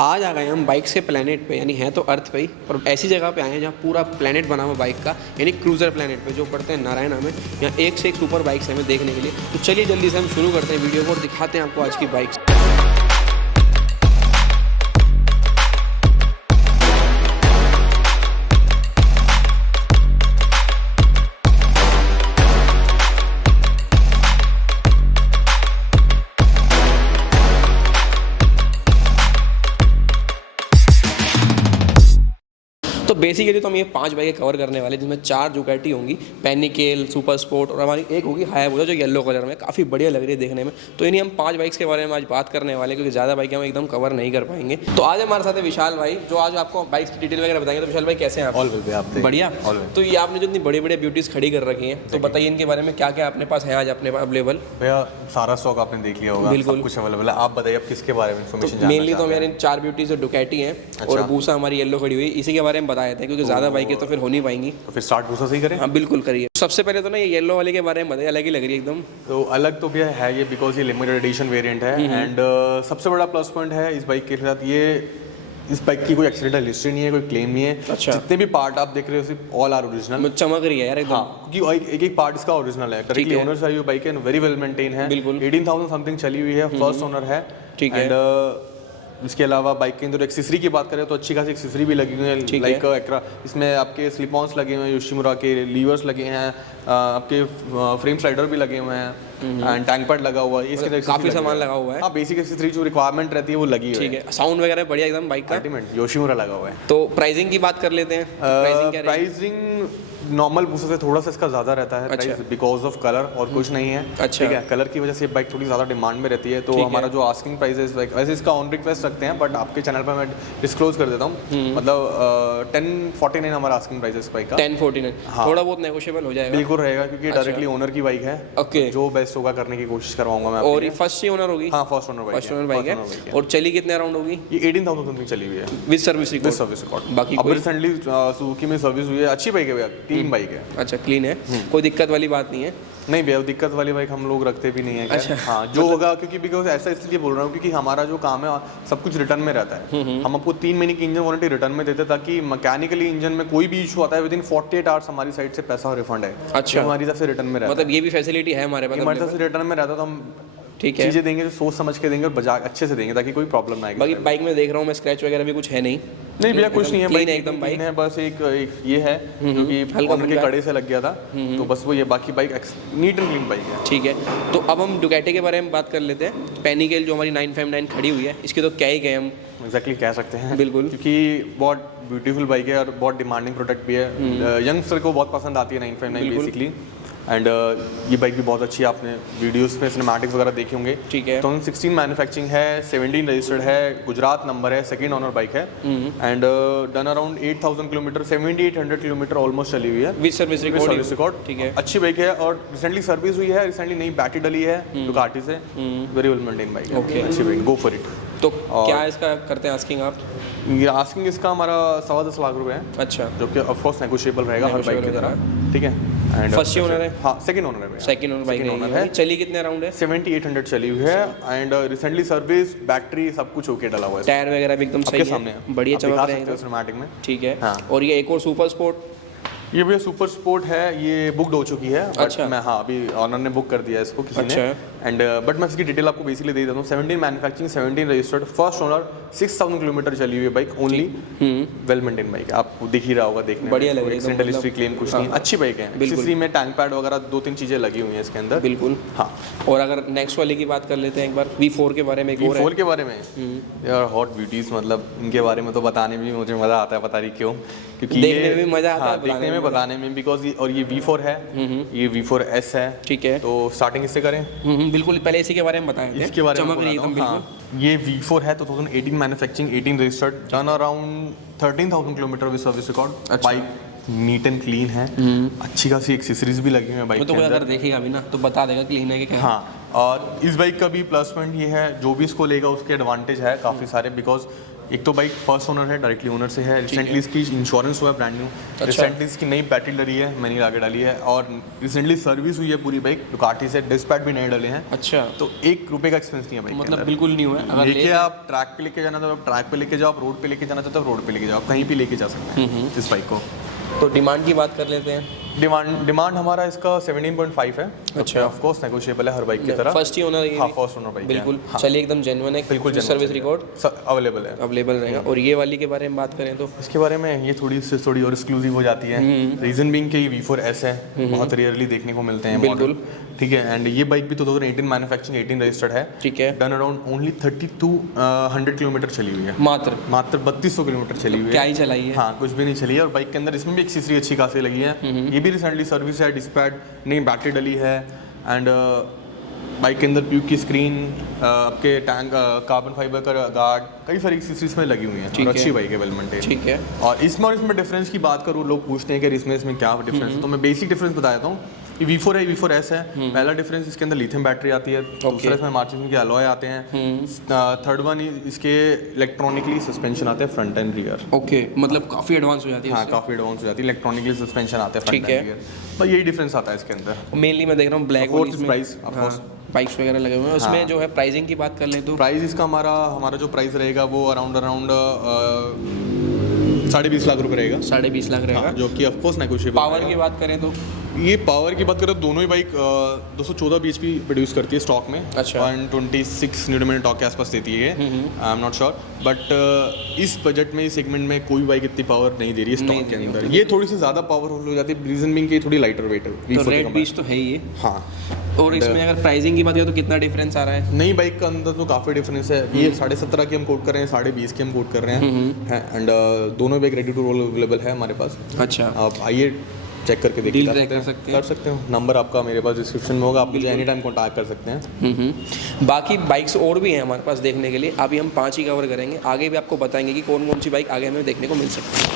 आज आ गए हम बाइक्स के प्लेनेट पे, यानी है तो अर्थ पे ही, पर ऐसी जगह पे आए हैं जहाँ पूरा प्लेनेट बना हुआ बाइक का, यानी क्रूज़र प्लेनेट पे, जो पड़ते हैं नारायणा में। यहाँ एक से एक सुपर बाइक्स हैं हमें देखने के लिए। तो चलिए जल्दी से हम शुरू करते हैं वीडियो को और दिखाते हैं आपको आज की बाइक्स। तो बेसिकली तो हम ये 5 बाइकें कवर करने वाले, जिसमें 4 डुकाटी होंगी, पेनिकेल, सुपर स्पोर्ट, और हमारी एक होगी हायाबुसा जो येलो कलर में काफ़ी बढ़िया लग रही है देखने में। तो इन्हीं हम 5 बाइक्स के बारे में आज बात करने वाले, क्योंकि ज़्यादा बाइकें हम एकदम कवर नहीं कर पाएंगे। तो आज हमारे साथ है विशाल भाई, जो आज आपको बाइक्स की डिटेल वगैरह बताएंगे। तो विशाल भाई कैसे हैं आप? ऑल वेल आप बढ़िया। तो ये आपने जो इतनी बड़ी बड़ी ब्यूटीज़ खड़ी कर रखी हैं, तो बताइए इनके बारे में क्या क्या अपने पास है आज अपने पास अवेलेबल। भैया सारा स्टॉक आपने देख लिया होगा, बिल्कुल कुछ अवेलेबल है। आप बताइए आप किसके बारे में इन्फॉर्मेशन जानना मेनली तो मेरे 4 ब्यूटीज़ डुकाटी हैं और बूसा हमारी येलो खड़ी हुई, इसी के बारे में बताए थे, क्योंकि ज़्यादा बाइकें तो फिर हो नहीं पाएंगी। तो फिर स्टार्ट बूसा से ही करें? हाँ बिल्कुल करिए। सबसे पहले तो ना ये येलो वाले के बारे में बताइए, अलग ही लग रही है एकदम। तो अलग तो भैया है ये, बिकॉज ये लिमिटेड एडिशन वेरिएंट है। एंड सबसे बड़ा प्लस पॉइंट है इस बाइक के साथ, ये इस बाइक की कोई एक्सीडेंटल हिस्ट्री नहीं है, कोई क्लेम नहीं है। अच्छा। जितने भी पार्ट आप देख रहे हो सिर्फ ऑल आर ओरिजिनल। चमक रही है यार एकदम। हाँ, क्योंकि एक एक पार्ट इसका ओरिजिनल है, डायरेक्टली ओनर से आई हुई बाइक है, वेरी वेल मेंटेन है। बिल्कुल 18,000 समथिंग चली हुई है, फर्स्ट ओनर है। ठीक है। एंड इसके अलावा बाइक के अंदर एक्सेसरी की बात करें तो अच्छी खासी एक्सेसरी भी लगी हुई है, लाइक एक्रा। इसमें आपके स्लिप ऑन्स लगे हुए हैं, योशिमुरा के लीवर्स लगे हैं, आपके फ्रेम स्लाइडर भी लगे हुए हैं, एंड टैंक पैड लगा हुआ है। इसके अंदर काफी सामान लगा हुआ है। हाँ, बेसिक एक्सेसरी जो रिक्वायरमेंट रहती है वो लगी हुई है। ठीक है। साउंड वगैरह बढ़िया एकदम बाइक का, अल्टीमेट योशिमुरा लगा हुआ है। तो प्राइसिंग की बात कर लेते हैं। प्राइसिंग नॉर्मल बूसा से थोड़ा सा इसका ज़्यादा रहता है प्राइस, बिकॉज ऑफ कलर, और कुछ नहीं है। अच्छा। ठीक है, कलर की वजह से बाइक थोड़ी ज़्यादा डिमांड में रहती है। तो हमारा जो आस्किंग प्राइस है इस बाइक, वैसे इसका ऑन रिक्वेस्ट रखते हैं, बट आपके चैनल पर मैं डिस्क्लोज कर देता हूँ। मतलब 1049 हमारा आस्किंग प्राइस है इस बाइक का। 1049। हाँ। थोड़ा बहुत नेगोशिएबल हो जाएगा। बिल्कुल रहेगा, क्योंकि डायरेक्टली ओनर की बाइक है। ओके। जो बेस्ट होगा करने की कोशिश करवाऊंगा मैं। और ये फर्स्ट ही ओनर होगी? हाँ, फर्स्ट ओनर बाइक है। और चली कितने अराउंड होगी? ये 18,000 समथिंग चली हुई है with service record. Service record. बाकी अब रिसेंटली सुजुकी में सर्विस हुई है, अच्छी बाइक है भैया, क्लीन बाइक है। अच्छा, क्लीन है, कोई दिक्कत वाली बात नहीं है? नहीं भैया, दिक्कत वाली बाइक हम लोग रखते भी नहीं है। अच्छा। हाँ, जो होगा, क्योंकि बिकॉज ऐसा इसलिए बोल रहा हूँ क्योंकि हमारा जो काम है सब कुछ रिटर्न में रहता है। हम आपको 3 महीने की इंजन वारंटी रिटर्न में देते हैं, ताकि मैकेनिकली इंजन में कोई भी इशू आता है विदिन 48 आवर्स हमारी साइड से पैसा रिफंड है। अच्छा। हमारी तरफ से रिटर्न में रहता है। मतलब ये भी फैसिलिटी है हमारे पास? हमारी तरफ से रिटर्न में रहता है, तो हम ठीक है चीज़ें देंगे जो सोच समझ के देंगे और बजा अच्छे से देंगे, ताकि कोई प्रॉब्लम ना आए। बाकी बाइक में देख रहा हूँ मैं, स्क्रैच वगैरह भी कुछ है नहीं? नहीं भैया, कुछ नहीं है, क्लीन है एकदम बाइक है। बस एक ये है जो कि हल्का के कड़े से लग गया था, तो बस वो ये, बाकी bike neat and clean bike है। ठीक है। तो अब हम डुकाटी के बारे में बात कर लेते हैं। पेनिकेल जो हमारी 959 खड़ी हुई है, इसकी तो क्या ही कहें हम। एग्जैक्टली कह सकते हैं, बिल्कुल, क्योंकि बहुत ब्यूटीफुल बाइक है और बहुत डिमांडिंग प्रोडक्ट भी है। यंगस्टर को बहुत पसंद आती है 959 बेसिकली। एंड ये बाइक भी बहुत अच्छी है, आपने वीडियोस में सिनेमैटिक्स वगैरह देखे होंगे। ठीक है। 2016 मैन्युफैक्चरिंग है, 17 रजिस्टर्ड है, गुजरात नंबर है, सेकंड ओनर बाइक है। And done around 8,000 kilometre, 7,800 kilometre almost चली हुई है विद सर्विस रिकॉर्ड। ठीक है, अच्छी बाइक है और रिसेंटली सर्विस हुई है, रिसेंटली नई बैटरी डली है डुकाटी से। वेरी वेल मेंटेन बाइक है, अच्छी बाइक, गो फॉर इट। तो क्या इसका करते हैं आस्किंग आप? आस्किंग इसका हमारा 10.25 लाख रुपए है। अच्छा। जो कि ऑफ कोर्स नेगोशिएबल रहेगा हर बाइक की तरह। ठीक है। एंड फर्स्ट ओनर है? हाँ, सेकंड ओनर है। सेकंड ओनर बाइक है। चली कितने अराउंड है? 7,800 चली हुई है। एंड रिसेंटली सर्विस, बैटरी सब कुछ ओके डला हुआ है। टायर वगैरह भी एकदम सही है, सामने बढ़िया चमक रहे हैं सिनेमैटिक में। ठीक है। और ये एक और सुपर स्पोर्ट, ये भैया सुपर स्पोर्ट है, ये बुकड हो चुकी है। अच्छा। मैं हाँ, अभी ऑनर ने बुक कर दिया है इसको किसी ने। एंड बट मैं इसकी डिटेल आपको बेसिकली दे देता हूँ। 17 manufacturing, 17 registered, first owner, 6,000 kilometre चली हुई है bike, only well maintain bike है। आपको दिख ही रहा होगा देखने बढ़िया में, लग रही है, एक्सीडेंटल हिस्ट्री क्लेम कुछ नहीं, अच्छी बाइक है। एक्सेसरी में टैंक पैड वगैरह 2-3 चीजें लगी हुई हैं इसके अंदर। बिल्कुल। हाँ। और अगर नेक्स्ट वाले की बात कर लेते हैं एक बार, V4 के बारे में। V4 के बारे में यार हॉट ब्यूटीज, मतलब इनके बारे में तो बताने में मुझे मजा आता है, पता नहीं क्यों, क्योंकि देखने में मजा आता है, देखने में, बताने में, बिकॉज और ये V4 है, ये V4S है। ठीक है। तो स्टार्टिंग इससे करें। बिल्कुल, पहले इसी के बारे में बताएं। इसके बारे में चमक रही है एकदम बिल्कुल। ये V4 है, 2018 manufacturing, 18 registered, done around 13,000 kilometre with service record. Bike neat and clean है, अच्छी खासी एक्सेसरीज भी लगी हुई है बाइक तो के कोई अंदर। अगर देखेगा भी ना तो बता देगा क्लीन है कि क्या है। हाँ, और इस बाइक का भी प्लस पॉइंट ये है, जो भी इसको लेगा उसके एडवांटेज है काफ़ी सारे, बिकॉज एक तो बाइक फर्स्ट ओनर है, डायरेक्टली ओनर से है, रिसेंटली इसकी इंश्योरेंस हुआ है ब्रांड न्यू, रिसेंटली इसकी नई बैटरी डली है, मैंने आगे डाली है, और रिसेंटली सर्विस हुई है पूरी बाइक डुकाटी से, डिस्पैच भी नए डले हैं। अच्छा, तो ₹1 का एक्सपेंस नहीं है बाइक, मतलब बिल्कुल न्यू है। अगर लेके आप ट्रैक पे लेके जाना तो आप ट्रैक पे लेके जाओ, आप रोड पे लेके जाना चाहते हो रोड पे लेके जाओ, कहीं भी लेके जा सकते हैं इस बाइक को। तो डिमांड की बात कर लेते हैं। डिमांड हमारा इसका 17.5 है। अच्छा, ऑफ कोर्स नेगोशिएबल है हर बाइक की तरह। फर्स्ट ही ओनर है? हाँ, फर्स्ट ओनर बाइक बिल्कुल। हाँ। चलिए, एकदम जेन्युइन है, बिल्कुल सर्विस रिकॉर्ड अवेलेबल रहेगा। और ये वाली के बारे में बात करें तो इसके बारे में ये थोड़ी और एक्सक्लूसिव हो जाती है। रीजन बीइंग कि V4S है, बहुत रेयरली देखने को मिलते हैं बिल्कुल, ठीक है। एंड ये बाइक भी 2018 मैन्युफैक्चरिंग 18 रजिस्टर्ड है, ठीक है। डन अराउंड ओनली 3200 किलोमीटर चली हुई है, मात्र 3200 किलोमीटर चली हुई है। क्या ही चलाई है। हाँ, कुछ भी नहीं चली है। और बाइक के अंदर इसमें भी एक्सेसरी अच्छी खासी लगी है, ये भी रिसेंटली सर्विस है, डिस्पैच नई बैटरी डली है, एंड बाइक के अंदर प्यूक की स्क्रीन, आपके टैंक, कार्बन फाइबर का गार्ड, कई सारी एक्सेसरीज में लगी हुई हैं, और अच्छी बाइक है, वेल मेंटेन। ठीक है। और इसमें डिफरेंस की बात करूँ, लोग पूछते हैं कि इसमें क्या डिफरेंस है, तो मैं बेसिक डिफरेंस बता देता हूँ। ये V4 है, V4S है। पहला डिफरेंस इसके अंदर लिथियम बैटरी आती है, दूसरा इसमें मार्चिन के अलॉय आते हैं, थर्ड वन इसके इलेक्ट्रॉनिकली सस्पेंशन आते हैं फ्रंट एंड रियर। ओके, मतलब काफ़ी एडवांस हो जाती है। हाँ, काफ़ी एडवांस हो जाती है, इलेक्ट्रॉनिकली सस्पेंशन आते हैं फ्रंट एंड रियर, बस यही डिफरेंस आता है इसके अंदर। मेनली मैं देख रहा हूँ ब्लैक प्राइस बाइक्स वगैरह लगे हुए हैं, उसमें जो है प्राइसिंग की बात कर ले तो प्राइस इसका हमारा जो प्राइस रहेगा वो अराउंड 20.5 लाख रुपए रहेगा। 20.5 लाख रहेगा, जो कि ऑफ कोर्स नेगोशिएबल। पावर की बात करें तो ये पावर की बात करें तो दोनों ही बाइक 214 bhp प्रोड्यूस करती है स्टॉक में। अच्छा। 126 न्यूटन टॉर्क के आसपास देती है, I am not sure, but इस बजट में, इस सेगमेंट में कोई बाइक इतनी पावर नहीं दे रही है स्टॉक के अंदर। ये थोड़ी सी ज़्यादा पावरफुल हो जाती है, रीजन बीइंग कि थोड़ी लाइटर वेट है। तो रेट बीच तो है ही है। हाँ, और इसमें अगर प्राइसिंग की बात करें तो कितना डिफरेंस आ रहा है? नई बाइक का अंदर तो काफ़ी डिफरेंस है। ये 17.5 की हम कोट कर रहे हैं, 20.5 की हम कोट कर रहे हैं, एंड दोनों bike ready to roll available है हमारे पास। अच्छा, आप आइए चेक करके देखिए, डील ट्रैक कर सकते हैं। नंबर आपका मेरे पास डिस्क्रिप्शन में होगा, आप मुझे एनी टाइम कॉन्टैक्ट कर सकते हैं। बाकी बाइक्स और भी हैं हमारे पास देखने के लिए, अभी हम 5 ही कवर करेंगे, आगे भी आपको बताएंगे कि कौन कौन सी बाइक आगे हमें देखने को मिल सकती है।